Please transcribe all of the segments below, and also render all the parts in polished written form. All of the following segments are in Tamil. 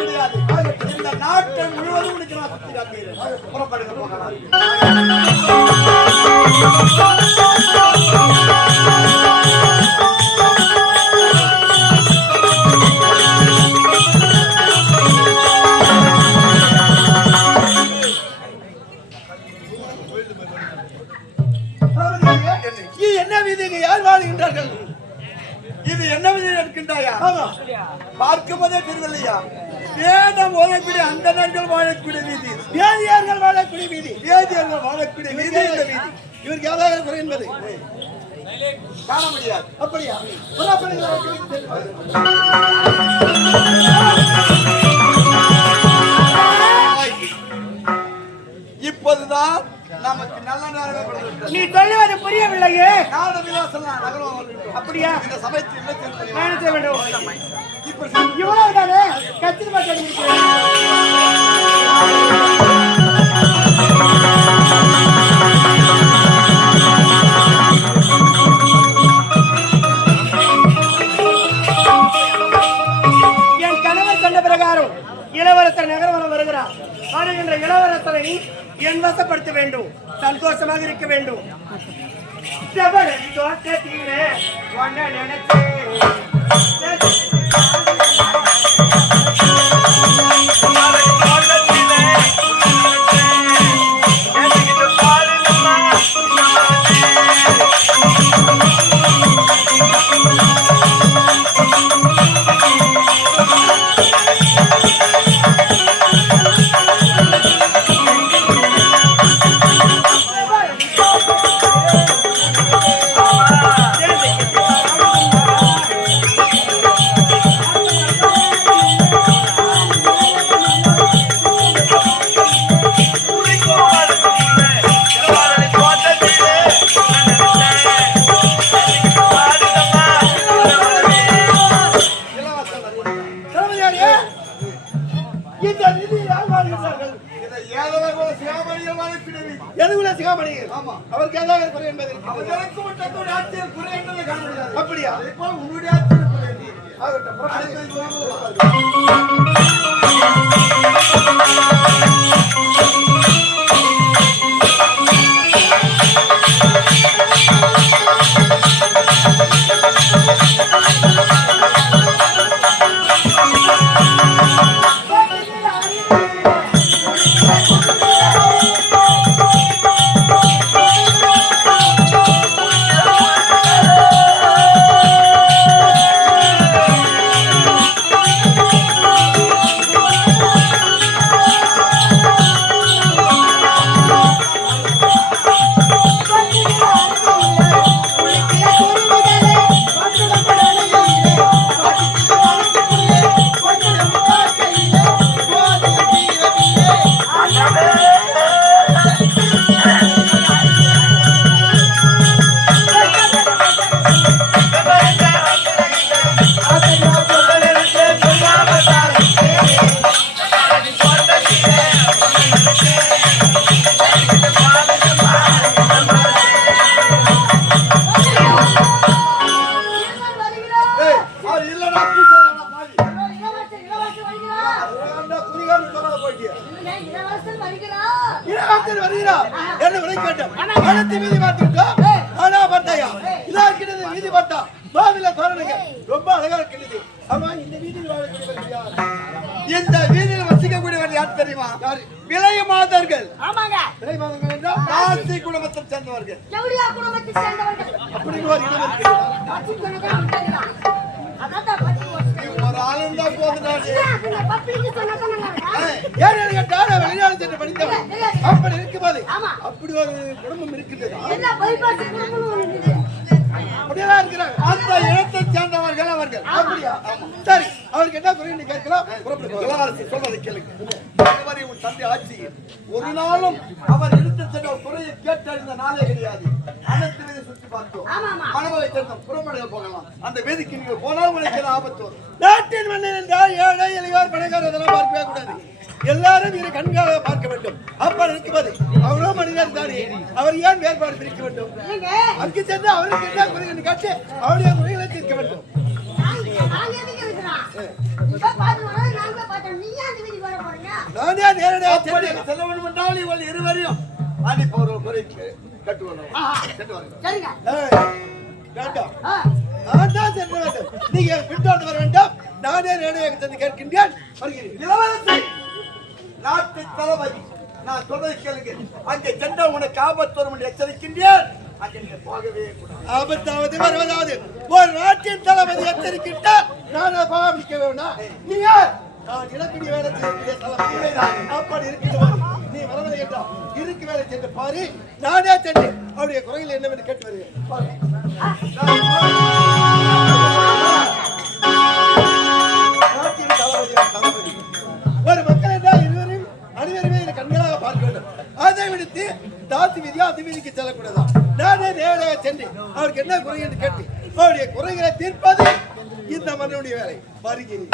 கிடையாது. இந்த நாட்டை முழுவதும் உனக்கு நான் சுத்தி காட்டுகிறேன். புறப்படுங்க போகலாம். இது என்ன வீதிக்கு யார் வாழ்கின்றார்கள்? இது என்ன வீதி இருக்கின்றாயா? பார்க்கும் போதே தெரியவில்லையா? வேதம் ஓதக்கூடிய அந்தணர்கள் வாழக்கூடிய வீதி, வேதியர்கள் வாழக்கூடிய வீதி, வேதியர்கள் வாழக்கூடிய வீதி இந்த வீதி. இவருக்கு ஏதாவது குறை என்பது காண முடியாது. அப்படியா? இப்போதுதான் நமக்கு நல்ல நேரம். நீ சொல்லுவது புரியவில்லையே. நாடு விலாசம் நகரம். அப்படியா? இந்த சமயத்தில் என்ன செய்ய வேண்டும்? இவ்வளவு தானே கத்திரி மாட்டேன். என் கணவர் சொன்ன பிரகாரம் இளவரசர் நகரவரம் வருகிறார். வருகின்ற இளவரசரை என் வசப்படுத்த வேண்டும், சந்தோஷமாக இருக்க வேண்டும். அவருக்கு ஏதாவது குறை என்பது அப்படியா? உன்னுடைய ரொம்ப அழகா இருக்குது. ஆமா, இந்த வீதியில் வாழக்கூடியவர் யார்? இந்த வீதியில் வசிக்கக்கூடியவர் யார் தெரியுமா? விலை மாதர்கள். ஆமாங்க. விலை மாதர்கள் என்றால் ராசி குடும்பத்தை சேர்ந்தவர்கள். ஜவுளியா குடும்பத்தை சேர்ந்தவர்கள். அப்படி ஒரு இடம் இருக்கு. ஒரு ஆளும் தான் போதுனாடி. வெளிநாடு சென்று படித்தவன் அப்படி இருக்கும்போது அப்படி ஒரு குடும்பம் இருக்குது. அப்படியெல்லாம் இருக்கிறாங்க. அந்த இடத்தை சேர்ந்தவர்கள் அவர்கள். அப்படியா? சரி, அவருக்கு என்ன குறை கேட்கலாம். சொல்வதை கேளுங்க. உன் தந்தை ஆட்சி ஒரு நாளும் அவர் எடுத்து சென்ற குறையை கேட்டறிந்த நாளே கிடையாது. அனைத்து வீதி சுற்றி பார்த்தோம். மனவரை சேர்ந்த புறமடைகள் போகலாம். அந்த வேதிக்கு நீங்க போனால் உங்களுக்கு ஆபத்து வரும். நாட்டின் மன்னன் என்றால் ஏழை எளியோர் பணக்காரர் அதெல்லாம் பார்க்கவே கூடாது. எல்லாரும் இரு கண்காக பார்க்க வேண்டும். அப்ப இருக்கும்போது அவ்வளோ மனிதர் தானே, அவர் ஏன் வேறுபாடு பிரிக்க வேண்டும்? அங்கு சென்று அவருக்கு என்ன குறைகள் காட்டி அவருடைய குறைகளை தீர்க்க வேண்டும். நானே நேரடியாக அப்படி சென்று செல்ல வேண்டும் என்றால் இவள் இருவரையும் அனுப்பி ஒரு குறைக்கு கட்டுவணும். சென்று வாருங்கள். சரிங்க. வேண்டாம். ஆ. நான் தான் சென்று வேண்டும். நீங்க விட்டு வர வேண்டாம். நானே நேரடியாக சென்று கேட்கின்றேன். வருகிறேன். இளவரசி, நாட்டு தளபதி, நான் சொல்வதை கேளுங்க. அங்கே சென்ற உனக்கு ஆபத்து வரும் என்று எச்சரிக்கின்றேன். அங்கே நீங்க போகவே கூடாது. ஆபத்தாவது வருவதாவது ஒரு நாட்டின் தளபதி எச்சரிக்கிட்டால் நான் பாவிக்க வேண்டாம். நீ யார்? நான் இலக்கிய வேலை செய்யக்கூடிய தளபதி. அப்படி இருக்கிறது நீ வரவில்லை என்றால் இருக்கு வேலை சென்று பாரு. நானே சென்று அவருடைய குறையில் என்னவென்று கேட்டு வருகிறேன். நாட்டின் தளபதி ஒரு மக்கள் என்றால் இருவரும் அனைவருமே கண்களாக பார்க்க வேண்டும். அதை விடுத்து தாசி விதியா அது விதிக்கு செல்லக்கூடாதா? நானே நேரடியாக சென்று அவருக்கு என்ன குறை என்று கேட்டு அவருடைய குறைகளை தீர்ப்பது இந்த மன்னனுடைய வேலை. வருகிறேன்.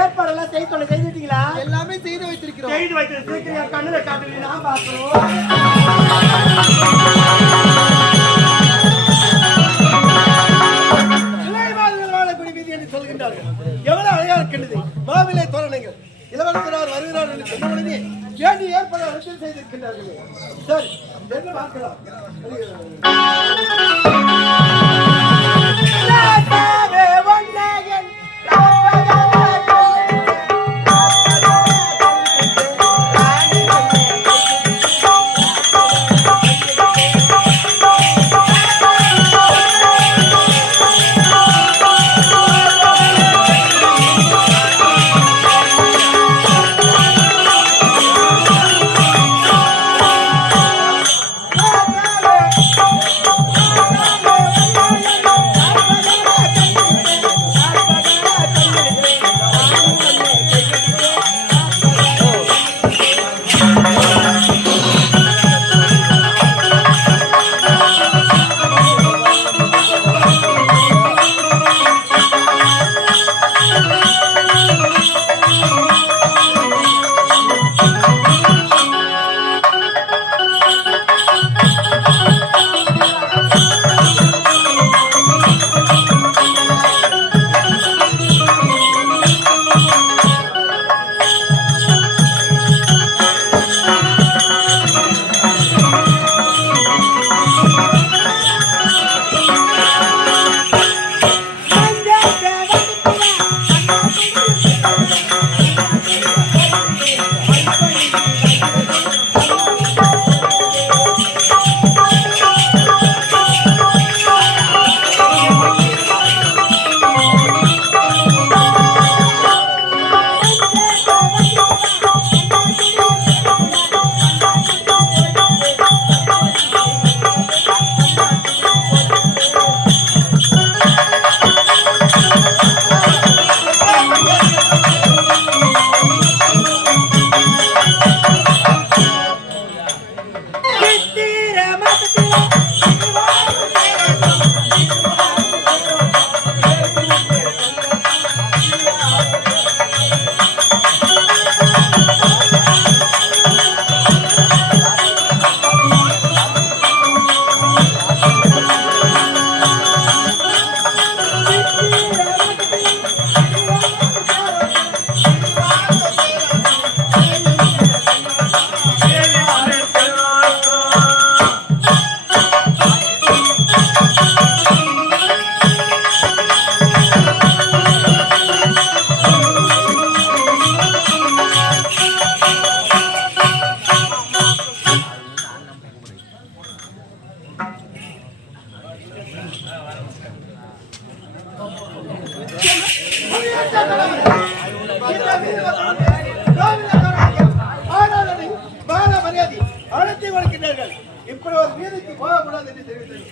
ஏற்பாடெல்லாம் செய்துட்டீங்களா? எல்லாமே செய்து வைத்திருக்கிறோம். செய்து வைத்திருக்கிறேன். கண்ணுல காட்டுறீங்க, நான் பார்க்கிறோம். சொல்கின்றார்கள். எவ்வளவு அழகா இருக்கின்றது மாவிலை தோரணங்கள். இளவரசர் வருகிறார் என்று சொன்ன உடனே வேண்டி ஏற்பாடு அரசியல் செய்திருக்கின்றார்கள். சரி, என்ன பார்க்கலாம். அழைத்து கொடுக்கின்றார்கள். இப்படி ஒரு வீதிக்கு போகக்கூடாது என்று தெரிவித்தது.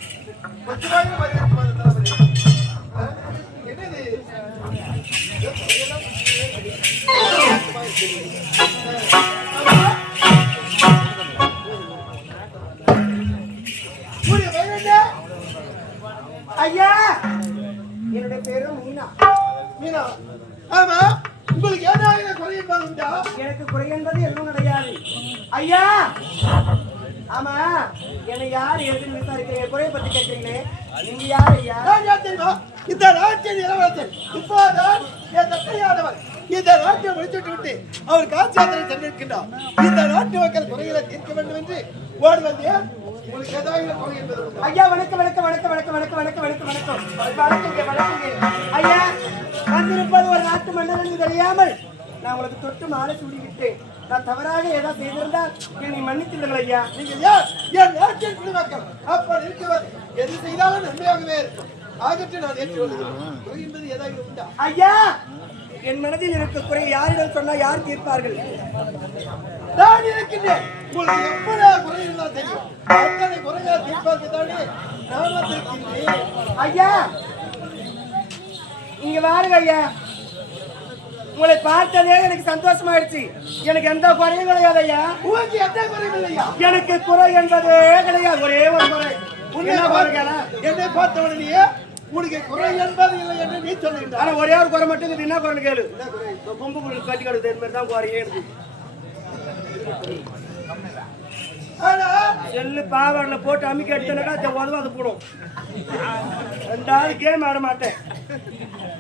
என்னது ஐயா, என்னுடைய பேரு மீனா. மீனா, ஆமா, உங்களுக்கு ஏதாவது குறை என்பது உண்டா? எனக்கு குறை என்பது எதுவும் கிடையாது ஐயா. ஆமா, என்னை யார் எதுன்னு விசாரிக்கிறீங்க? குறைய பத்தி கேட்கிறீங்களே, நீங்க யார் ஐயா? யார் தெரியுமா? இந்த நாட்டின் இளவரசர் இப்போதான் என் தந்தையானவர் இந்த நாட்டை முடிச்சுட்டு விட்டு அவர் காட்சியாத்திரை சென்றிருக்கின்றார். இந்த நாட்டு மக்கள் குறைகளை தீர்க்க வேண்டும் என்று ஓடி வந்தேன். உங்களுக்கு ஏதாவது குறை என்பது உண்டா? ஐயா, வணக்கம் வணக்கம் வணக்கம் வணக்கம் வணக்கம் வணக்கம் வணக்கம் வணக்கம் வணக்கங்க வணக்கங்க ஐயா. வந்திருப்பது ஒரு நாட்டு மன்னர் என்று தெரியாமல் நான் உங்களுக்கு தொட்டு மாலை சூடிவிட்டேன். நான் தவறாக ஏதாவது செய்திருந்தால் என்னை மன்னித்துவிடுங்கள் ஐயா. நீங்க யார்? என் நாட்டின் குடிமக்கள். அப்படி இருக்கிறது எது செய்தாலும் நன்மையாகவே இருக்கும். ஆகட்டும், நான் ஏற்றுக்கொள்கிறேன். குறை என்பது ஏதாவது உண்டா? ஐயா, என் மனதில் இருக்க குறை யாரிடம் சொன்னா யார் தீர்ப்பார்கள்? நான் இருக்கின்றேன். உங்களுக்கு எப்படியா குறை இருந்தால் தெரியும். அத்தனை குறையா தீர்ப்பார்கள் தானே நான் வந்திருக்கின்றேன். ஐயா, இங்க வாருங்க ஐயா. உங்களை பார்த்ததே எனக்கு சந்தோஷமாயிடுச்சு. எனக்கு எந்த குறையும் கிடையாது ஐயா. உங்களுக்கு எந்த குறையும் இல்லையா? எனக்கு குறை என்பதே கிடையாது. ஒரே ஒரு குறை. என்னை பார்த்த உடனே உனக்கு குறை என்பது இல்லை என்று நீ சொல்லுகின்ற. ஆனா ஒரே ஒரு குறை மட்டும் என்ன குறை கேளு. கொம்பு புல் கட்டி கடுது மாதிரி தான் குறையே இருக்கு. செல்லு பாவரில் போட்டு அமுக்கி எடுத்தனாக்கா உதவும் அது போடும். ரெண்டாவது கேம் ஆட மாட்டேன்.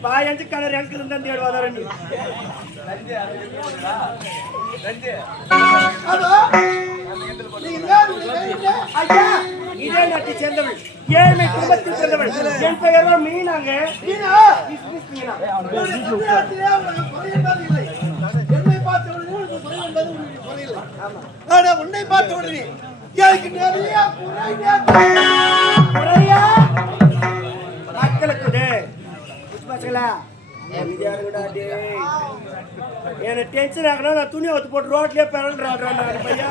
பாயஞ்சு கலர் எனக்கு இருந்தா தேடுவாதா ரெண்டு. ஐயா, இதே நாட்டை சேர்ந்தவள், ஏழ்மை குடும்பத்தில் சேர்ந்தவள். என் பெயர் மீனாங்க. மீனா, என்னை பார்த்த உடனே உனக்கு குறை என்பது உனக்கு குறையில்லை. ஆனா உன்னை பார்த்த உடனே எனக்கு நிறைய குறையா மக்களுக்கு என்ன டென்ஷன் ஆகணும். நான் துணி ஒத்து போட்டு ரோட்லயே பிறல்றான் பையா.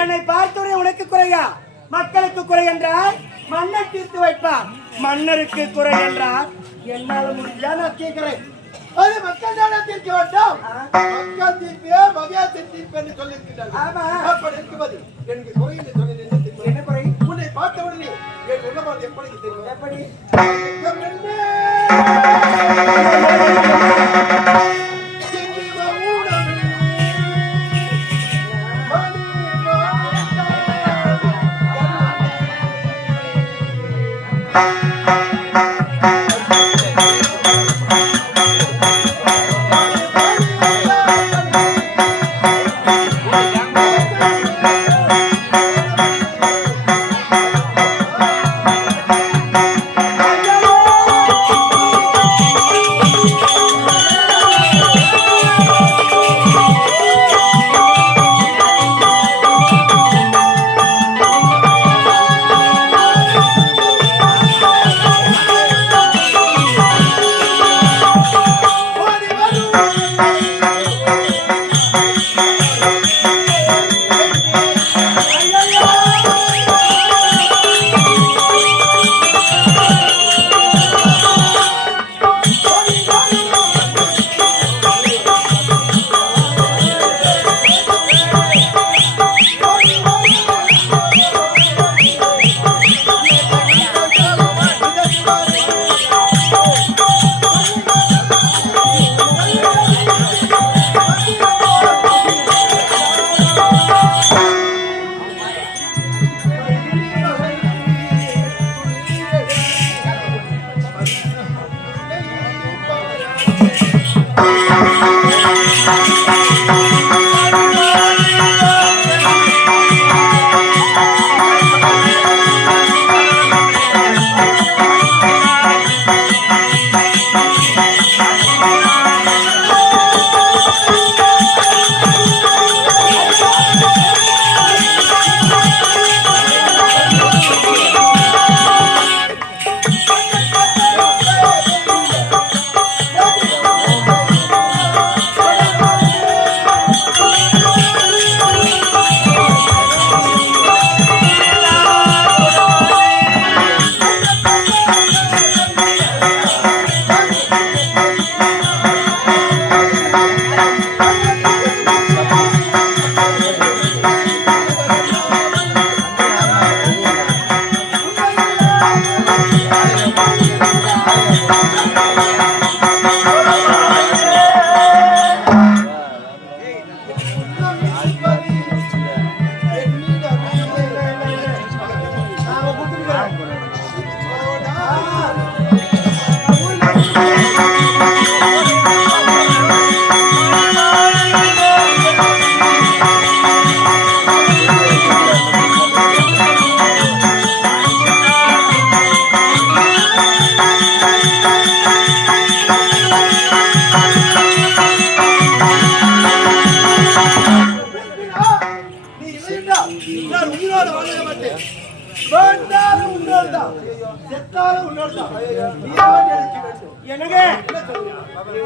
என்னை பார்த்தோடனே உனக்கு குறையா? மக்களுக்கு குறை என்றால் மன்னை தீர்த்து வைப்பார். மன்னருக்கு குறை என்றால் என்னால முடிஞ்சா நான் கேட்கிறேன். அது மக்கள் தானே தீர்க்க வேண்டும். மக்கள் தீர்ப்பே மகிழ்ச்சி தீர்ப்பு என்று சொல்லியிருக்கிறார்கள். அப்படி இருக்கும்போது எனக்கு குறை என்று சொன்னது என்ன குறை? உன்னை பார்த்த உடனே என் உள்ளமானது எப்படி தெரியும்? எப்படி?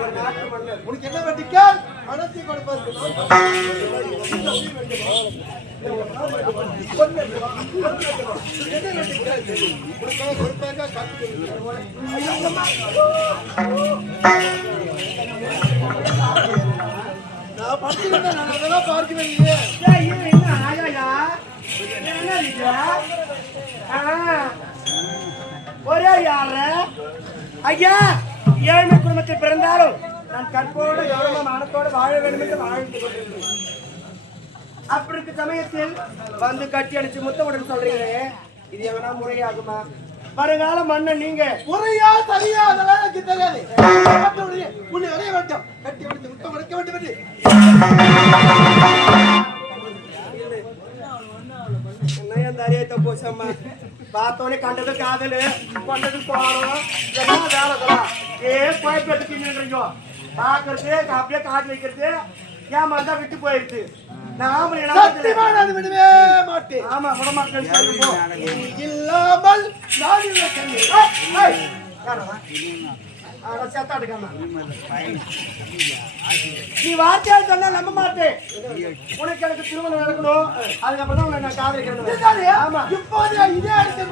உனக்கு என்ன வேண்டிக்கால் பணத்தை கொடுப்பதற்கு நான் படிச்சுக்கிட்டேன் நான் அதெல்லாம் பார்க்கவே இல்லையே என்ன ஆயா என்ன ஒரே யாரு ஐயா ஏழ்மை குடும்பத்தில் பிறந்தாலும் நான் கற்போடு கௌரவ மானத்தோடு வாழ வேண்டும் என்று வாழ்ந்து கொண்டிருக்கிறேன். அப்படி இருக்க சமயத்தில் வந்து கட்டி அடிச்சு முத்தமுடன் சொல்றீங்களே இது எவனா முறையாகுமா? வருங்கால மன்னன் நீங்க முறையா சரியா அதெல்லாம் எனக்கு தெரியாது. உன்னை அடைய வேண்டாம் கட்டி அடித்து முத்தம் அடைக்க வேண்டும் என்று என்ன அறியத்த போச்சம்மா பார்த்தோன்னே கண்டது காதலு கொண்டது போறோம் என்ன வேலைதான் குழப்பத்துக்கு நின்றீங்க பாக்குறது அப்படியே காட்டு வைக்கிறது ஏமாந்தா விட்டு போயிடுது சத்தியமா நான் விடவே மாட்டேன். ஆமா விட மாட்டேன் இல்லாமல் நான் நீ வார்த்தையா சொன்னா நம்ப மாட்டேன். உனக்கு எனக்கு திருமணம் நடக்கணும் அதுக்கப்புறம் தான் உன்னை நான் காதலிக்கிறேன். ஆமா இப்போது இதே அடுத்த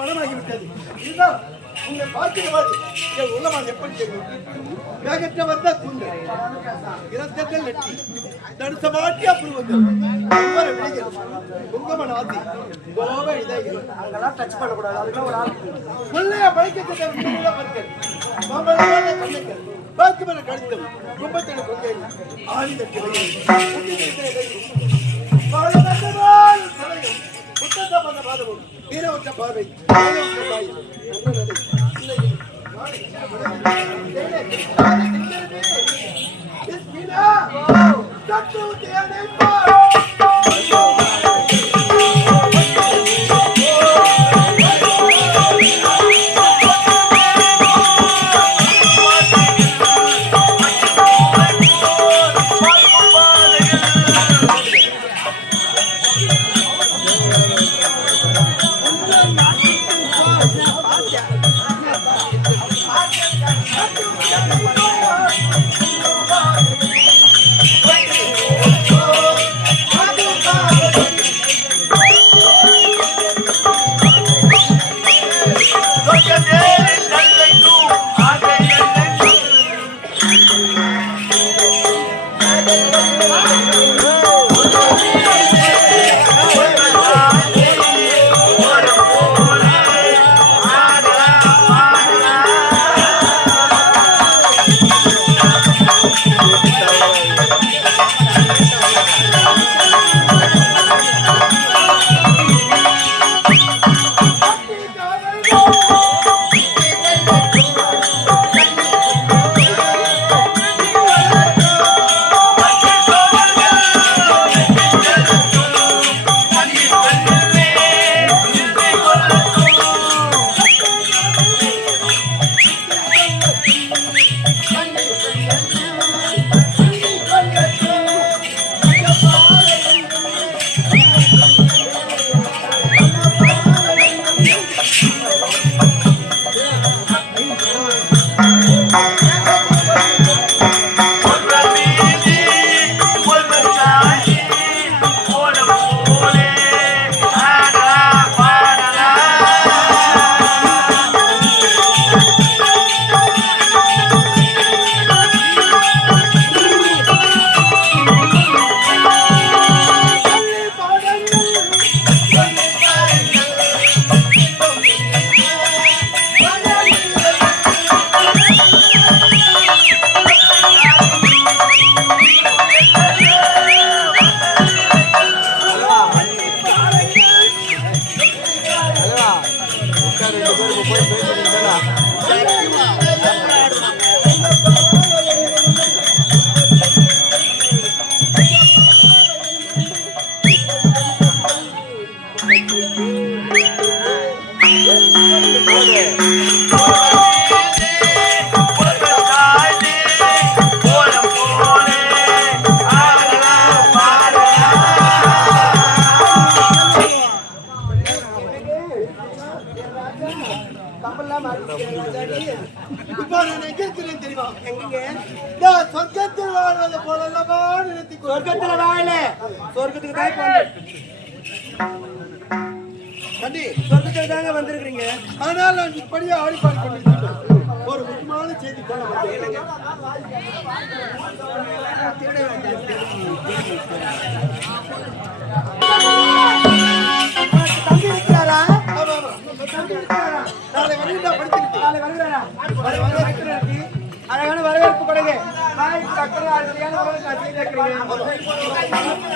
மனமாகிவிட்டது. இதுதான் உங்கள் பாக்கியவாதி என் உள்ளமான் எப்படி தெரியும்? வேகற்ற வந்த கூந்தல், இரத்தத்தில் நெற்றி, தடுசமாட்டிய புருவங்கள், ஒவ்வொரு விழிகள், குங்கும நாத்தி, கோப இதழ்கள், அங்கெல்லாம் டச் பண்ணக்கூடாது. அதுக்கெல்லாம் ஒரு ஆள் முள்ளைய பழிக்கத்தக்க விண்ணுள்ள பற்கள், மாம்பழமான கண்ணுகள், பாக்குமர கழுத்தம், கும்பத்தின கொங்கைகள், ஆயுதற்கு வீரவற்ற பார்வை இப்போ நான் எங்க இருக்கிறேன் தெரியுமா? எங்கங்க? நான் சொர்க்கத்தில் வாழ்வது போலல்லவா நினைத்துக் கொள். சொர்க்கத்துல வாழல, சொர்க்கத்துக்கு தான் இப்ப வந்து கண்டி, சொர்க்கத்துக்கு தாங்க வந்திருக்கிறீங்க. ஆனால் நான் இப்படியே ஆடிப்பாடி கொண்டிருக்கிறேன். ஒரு முக்கியமான செய்தி சொல்ல வந்தேன். தம்பி இருக்கிறாரா? ஆமா, ஆமா. தம்பி இருக்கிறாரா? நாளை வந்து நான் படித்துக்கிட்டேன். நாளை வருகிறாரா? வரவேற்பு, அழகான வரவேற்பு கொடுங்க. வாய்க்கு தக்கன அழகான வரவேற்பு செய்து வைக்கிறீங்க.